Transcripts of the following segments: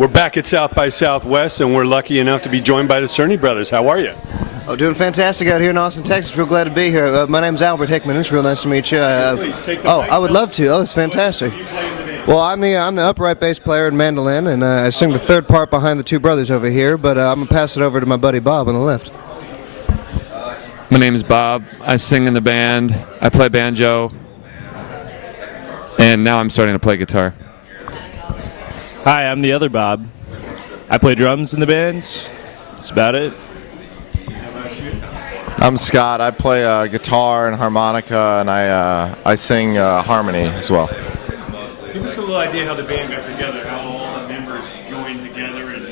We're back at South by Southwest, and we're lucky enough to be joined by the CERNY brothers. How are you? Oh, doing fantastic out here in Austin, Texas. Real glad to be here. My name's Albert Hickman. It's real nice to meet you. Please take the mic. I would love to. Oh, it's fantastic. Well, I'm the upright bass player and mandolin, and I sing the third part behind the two brothers over here. But I'm gonna pass it over to my buddy Bob on the left. My name is Bob. I sing in the band. I play banjo, and now I'm starting to play guitar. Hi, I'm the other Bob. I play drums in the band. That's about it. I'm Scott. I play guitar and harmonica, and I sing harmony as well. Give us a little idea how the band got together, how all the members joined together and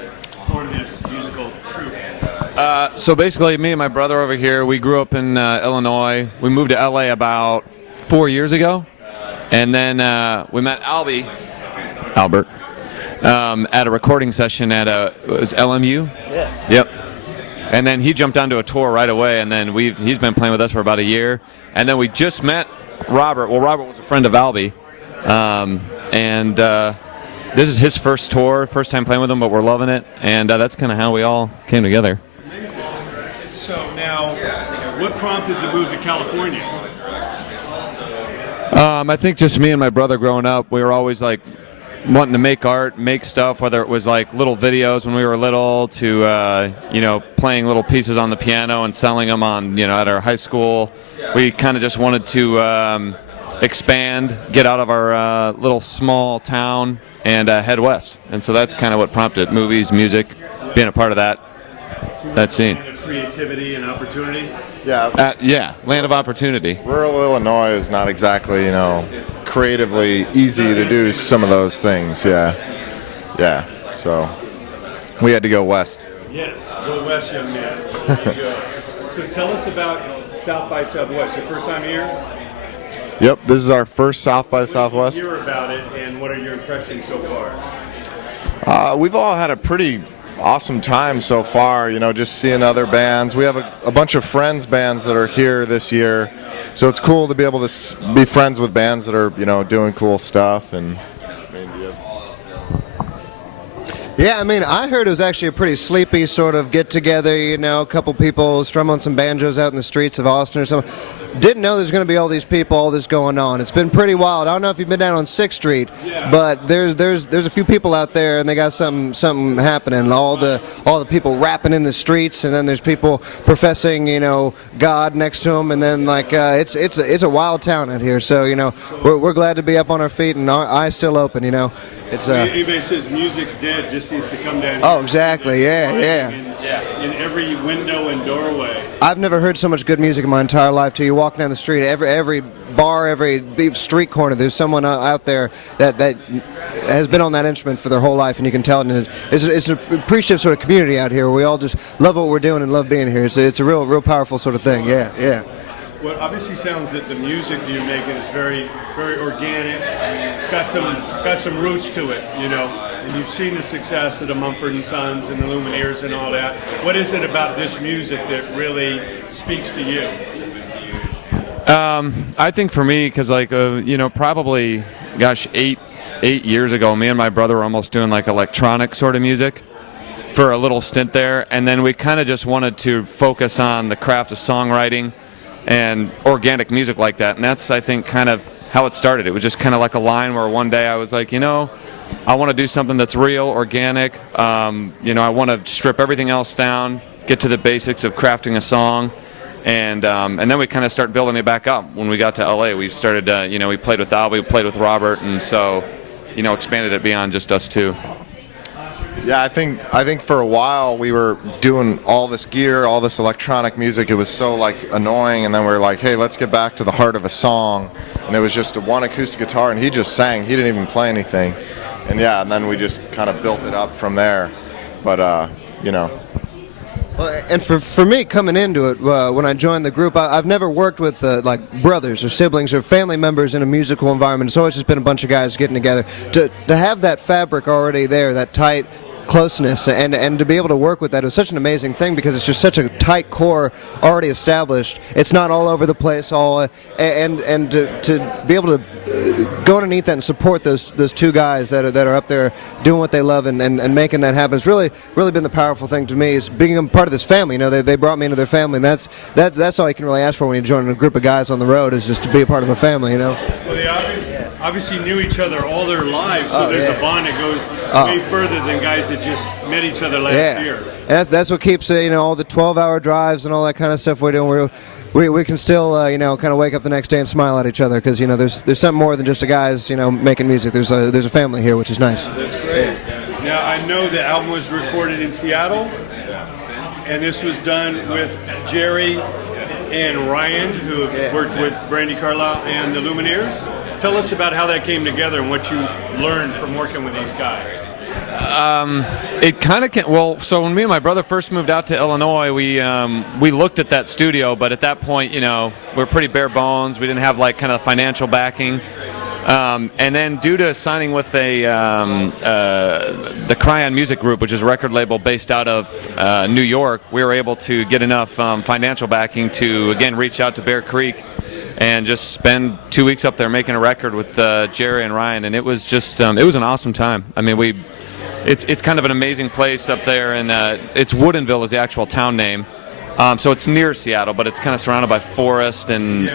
formed this musical troupe. So basically, me and my brother over here, we grew up in Illinois. We moved to LA about 4 years ago, and then we met Albert, at a recording session at it was LMU. Yeah. Yep. And then he jumped onto a tour right away, and then he's been playing with us for about a year. And then we just met Robert. Well, Robert was a friend of Albie, and this is his first tour, first time playing with him, but we're loving it. And that's kind of how we all came together. Amazing. So now, what prompted the move to California? I think just me and my brother growing up, we were always like wanting to make art, make stuff, whether it was like little videos when we were little to, playing little pieces on the piano and selling them on, at our high school. We kind of just wanted to expand, get out of our little small town and head west. And so that's kind of what prompted movies, music, being a part of that scene. Kind of creativity and opportunity? Yeah. Land of opportunity. Rural Illinois is not exactly, creatively easy to do some of those things. Yeah. So we had to go west. Yes, go west, young man. There you go. So tell us about South by Southwest. Your first time here? Yep, this is our first South by Southwest. What did you hear about it, and what are your impressions so far? We've all had a pretty awesome time so far, just seeing other bands. We have a bunch of friends bands that are here this year, so it's cool to be able to be friends with bands that are, doing cool stuff. And Yeah, I heard it was actually a pretty sleepy sort of get-together, a couple people strumming on some banjos out in the streets of Austin or something. Didn't know there's going to be all these people, all this going on. It's been pretty wild. I don't know if you've been down on 6th Street, but there's a few people out there, and they got something happening. All the people rapping in the streets, and then there's people professing, God next to them, and then it's a wild town out here. So we're glad to be up on our feet and our eyes still open. It's anybody says music's dead, just needs to come down. Oh, exactly. Yeah. In every window and doorway. I've never heard so much good music in my entire life. Till you walk down the street, every bar, every street corner, there's someone out there that has been on that instrument for their whole life, and you can tell. And it's an appreciative sort of community out here where we all just love what we're doing and love being here. It's a real powerful sort of thing. Yeah. Well, it obviously sounds that the music that you're making is very, very organic. It's got some roots to it, And you've seen the success of the Mumford & Sons and the Lumineers and all that. What is it about this music that really speaks to you? I think for me, because probably, 8 years ago, me and my brother were almost doing like electronic sort of music for a little stint there, and then we kind of just wanted to focus on the craft of songwriting and organic music like that, and that's, I think, kind of how it started. It was just kind of like a line where one day I was like, I want to do something that's real, organic. I want to strip everything else down, get to the basics of crafting a song, and then we kind of start building it back up. When we got to LA, we started, we played with Al, we played with Robert, and so, expanded it beyond just us two. Yeah, I think for a while we were doing all this gear, all this electronic music. It was so annoying, and then we were like, hey, let's get back to the heart of a song. And it was just one acoustic guitar, and he just sang. He didn't even play anything. And then we just kind of built it up from there. But Well, and for me coming into it, when I joined the group, I've never worked with brothers or siblings or family members in a musical environment. It's always just been a bunch of guys getting together. To have that fabric already there, that tight closeness, and to be able to work with that is such an amazing thing because it's just such a tight core already established. It's not all over the place, and to be able to go underneath that and support those two guys that are up there doing what they love and making that happen. It's really been the powerful thing to me is being a part of this family. You know, they brought me into their family, and that's all you can really ask for when you join a group of guys on the road is just to be a part of a family. You know. Well, they obviously knew each other all their lives, so there's a bond that goes way further than guys that just met each other last year. And that's what keeps all the 12-hour drives and all that kind of stuff we're doing. We can still kind of wake up the next day and smile at each other because there's something more than just a guys making music. There's a family here, which is nice. That's great. Now I know the album was recorded in Seattle, and this was done with Jerry and Ryan, who have worked with Brandy Carlisle and the Lumineers. Tell us about how that came together and what you learned from working with these guys. It kind of can. Well, so when me and my brother first moved out to Illinois, we looked at that studio, but at that point, we were pretty bare bones. We didn't have like kind of financial backing. And then due to signing with the Cryon Music Group, which is a record label based out of New York, we were able to get enough financial backing to again reach out to Bear Creek and just spend 2 weeks up there making a record with Jerry and Ryan, and it was just it was an awesome time. I mean, it's kind of an amazing place up there, and it's Woodinville is the actual town name, so it's near Seattle, but it's kind of surrounded by forest, and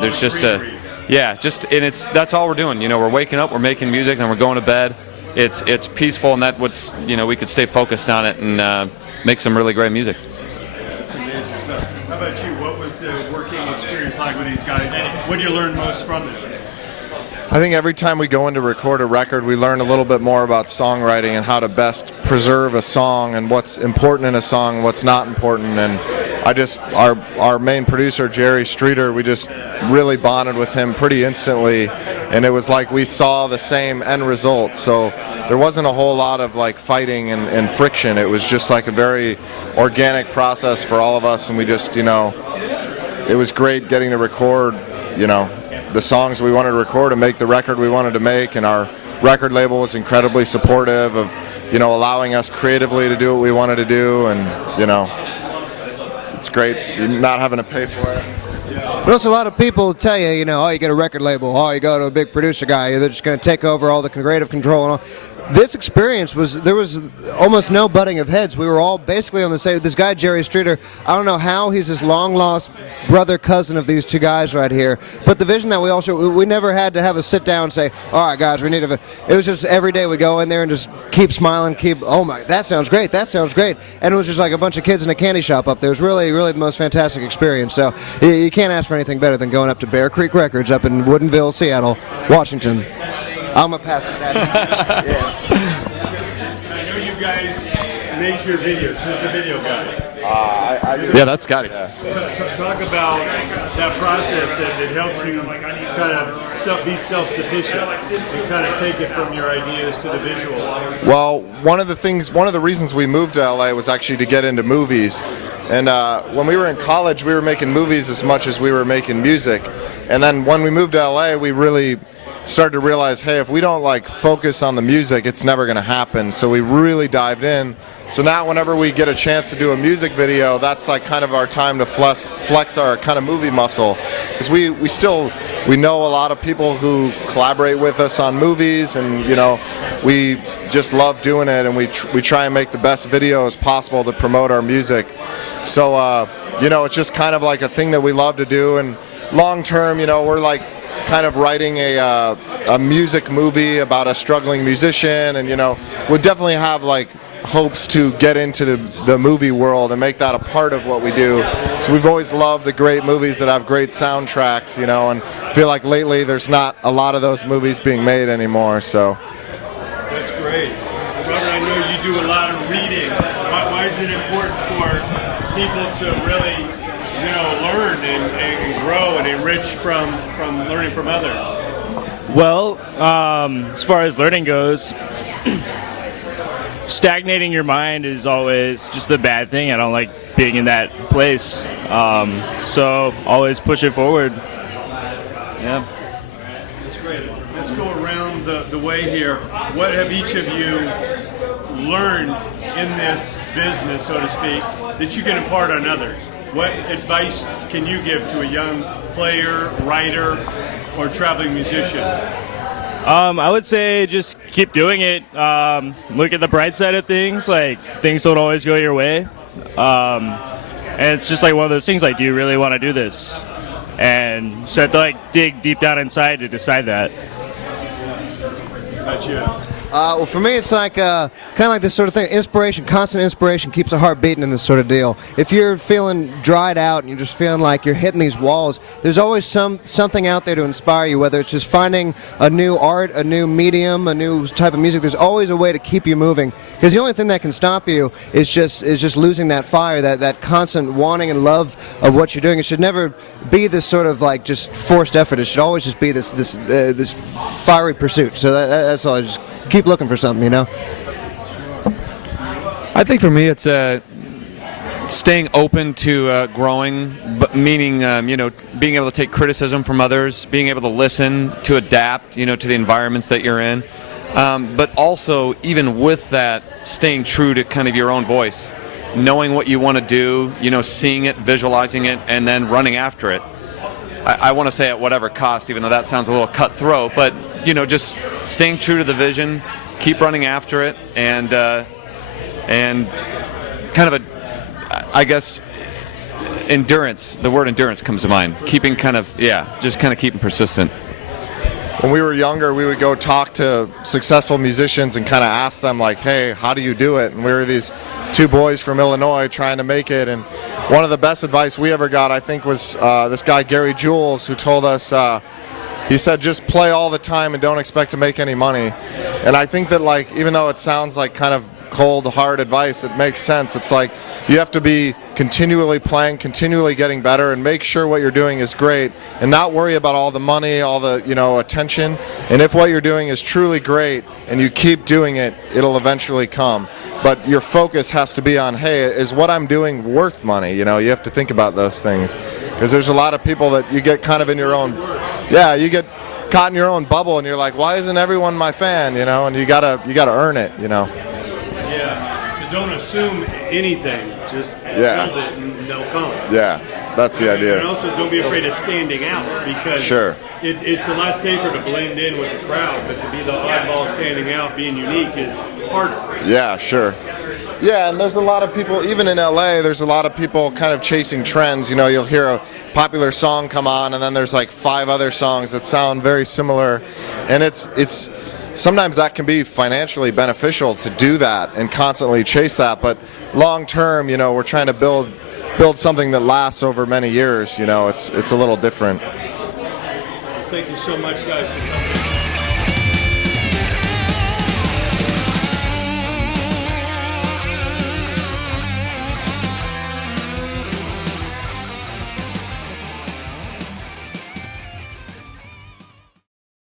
there's just that's all we're doing. We're waking up, we're making music, and we're going to bed. It's peaceful, and we could stay focused on it and make some really great music. That's amazing stuff. How about you? What was the working experience like with these guys? What did you learn most from them? I think every time we go in to record a record, we learn a little bit more about songwriting and how to best preserve a song and what's important in a song and what's not important. And our main producer, Jerry Streeter, we just really bonded with him pretty instantly, and it was like we saw the same end result. So there wasn't a whole lot of like fighting and friction. It was just like a very organic process for all of us, and we just, it was great getting to record, the songs we wanted to record and make the record we wanted to make, and our record label was incredibly supportive of, allowing us creatively to do what we wanted to do, and, it's great not having to pay for it. But also a lot of people tell you, you get a record label, you go to a big producer guy, they're just going to take over all the creative control and all. This experience there was almost no butting of heads. We were all basically on the same. This guy Jerry Streeter, I don't know how he's this long lost brother cousin of these two guys right here. But the vision that we all showed, we never had to have a sit down and say, all right guys, we need to. It was just every day we'd go in there and just keep smiling, oh my, that sounds great, and it was just like a bunch of kids in a candy shop up there. It was really the most fantastic experience. So you can't ask for anything better than going up to Bear Creek Records up in Woodinville, Seattle, Washington. I'm going to pass it that. I know you guys make your videos. Who's the video guy? Yeah, that's Scotty. Talk about that process that helps you kind of be self-sufficient and kind of take it from your ideas to the visual. Well, one of the reasons we moved to LA was actually to get into movies. And when we were in college, we were making movies as much as we were making music. And then when we moved to LA, we really started to realize, hey, if we don't focus on the music, it's never going to happen. So we really dived in. So now whenever we get a chance to do a music video, that's kind of our time to flex our kind of movie muscle. Because we know a lot of people who collaborate with us on movies, and we just love doing it, and we try and make the best videos possible to promote our music. So it's just kind of like a thing that we love to do, and long term, we're kind of writing a music movie about a struggling musician, and we'll definitely have hopes to get into the movie world and make that a part of what we do. So we've always loved the great movies that have great soundtracks, and feel like lately there's not a lot of those movies being made anymore. So that's great. Robert, I know you do a lot of reading. Why is it important for people to really learn and grow and enrich from learning from others? Well, as far as learning goes, stagnating your mind is always just a bad thing. I don't like being in that place. So always push it forward. Yeah. That's great. Let's go around the way here. What have each of you learned in this business, so to speak, that you can impart on others? What advice can you give to a young player, writer, or traveling musician? I would say just keep doing it. Look at the bright side of things. Like, things don't always go your way. And it's just like one of those things, like, do you really want to do this? And so I have to like dig deep down inside to decide that. Gotcha. Well, for me, it's like kind of like this sort of thing. Inspiration, constant inspiration keeps a heart beating in this sort of deal. If you're feeling dried out and you're just feeling like you're hitting these walls, there's always something out there to inspire you, whether it's just finding a new art, a new medium, a new type of music. There's always a way to keep you moving, because the only thing that can stop you is just losing that fire, that constant wanting and love of what you're doing. It should never be this sort of like just forced effort. It should always just be this fiery pursuit. So that's all. I just keep looking for something, you know. I think for me, it's staying open to growing, but meaning being able to take criticism from others, being able to listen, to adapt, to the environments that you're in, but also even with that, staying true to kind of your own voice, knowing what you want to do, seeing it, visualizing it, and then running after it. I want to say at whatever cost, even though that sounds a little cutthroat, but just staying true to the vision, keep running after it, and kind of I guess endurance. The word endurance comes to mind. Keeping just keeping persistent. When we were younger, we would go talk to successful musicians and kind of ask them like, hey, how do you do it? And we were these two boys from Illinois trying to make it, and one of the best advice we ever got, I think, was this guy Gary Jules, who told us, he said, just play all the time and don't expect to make any money. And I think that, like, even though it sounds like kind of cold, hard advice, it makes sense. It's like you have to be continually playing, continually getting better, and make sure what you're doing is great, and not worry about all the money, all the attention. And if what you're doing is truly great and you keep doing it, it'll eventually come. But your focus has to be on, hey, is what I'm doing worth money? You have to think about those things, because there's a lot of people that you get kind of in your own, you get caught in your own bubble, and you're like, why isn't everyone my fan? And you gotta earn it. Yeah. So don't assume anything. Just build it and they'll come. Yeah, that's the idea. And also don't be afraid of standing out, because it's a lot safer to blend in with the crowd, but to be the oddball standing out, being unique, is harder. Yeah, sure. Yeah, and there's a lot of people, even in LA, there's a lot of people kind of chasing trends. You'll hear a popular song come on, and then there's like 5 other songs that sound very similar, and it's sometimes that can be financially beneficial to do that and constantly chase that, but long term, we're trying to build something that lasts over many years. It's a little different. Thank you so much, guys, for coming.